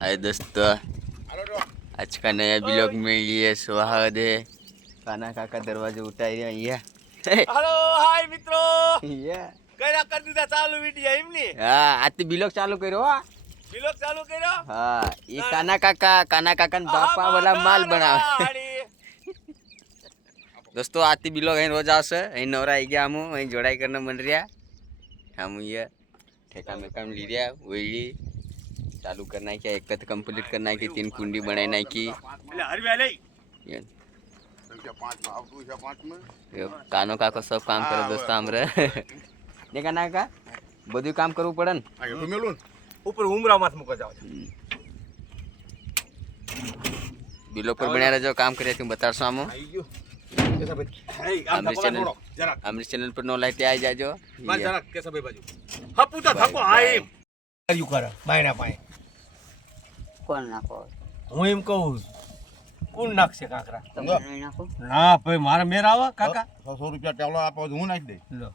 हाय दोस्तों, आज का नया ब्लॉग में लिए स्वागत है। काना काका दरवाजे उठाई रहा है। हेलो हाय मित्रो ये कया कर દીધા ચાલુ વિડિયો એમની हाँ आज ब्लॉग चालू करो। વિલોગ ચાલુ કર્યો हाँ ये काना काका ने बापा वाला माल बना। दोस्तों आती ब्लॉग અહીં રોજ આવશે। અહીં નવરા આવી ગયા હું અહીં જોડાઈ કરીને બન રહ્યા हम ये ठेका में काम ली રહ્યા वही चालू करना है क्या एक कत कंप्लीट करना है कि 3 कुंडी बनाना है कि એટલે હરવે લઈ ये कानो काको सब काम करे दोस्त हमरे देखा ना का બધું કામ કરવું પડે ને ઉપર ઉમરા માથ મૂકો જાવ બિલો પર બન્યા રહેજો કામ કરીએ તું બતાડશો આમ આવી ગયો કેસા ભાઈ હે આમ અમરીશ ચેનલ જરાક અમરીશ ચેનલ પર નો લાઈટ આવી જાજો માર જરાક કેસા ભાઈ બાજુ હપુ તો થકો હાય કર્યું કરે બાયના પાય કોણ નાખો હું એમ કહું કોણ નાખશે કાકરા તમે નહીં નાખો ના ભાઈ મારે મેર આવા કાકા 600 રૂપિયા ટેવલો આપો હું નાખી દઈ લો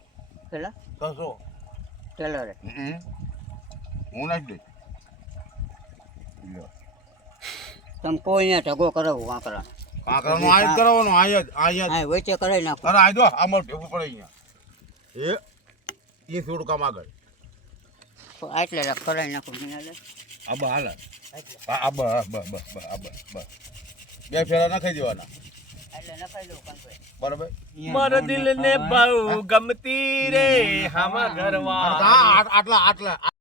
પેલા 600 ટેલરે હું નાખી દઈ તમે કોઈને ઢગો કરાવો કાંકરા કાકરાનો આયત કરવાનો આયત હા વચ્ચે કરાવી નાખો અરે આયદો આ મોર ઢેકું પડે અહીંયા એ થોડું કામ આગળ આટલે કરાવી નાખો આબા હાલ આબા બસ બે ફેરા નાખી દેવાના એટલે નખાઈ દો કાંકરા બરાબર મારા દિલ ને બહુ ગમતી રે હામા ઘરવા આટલા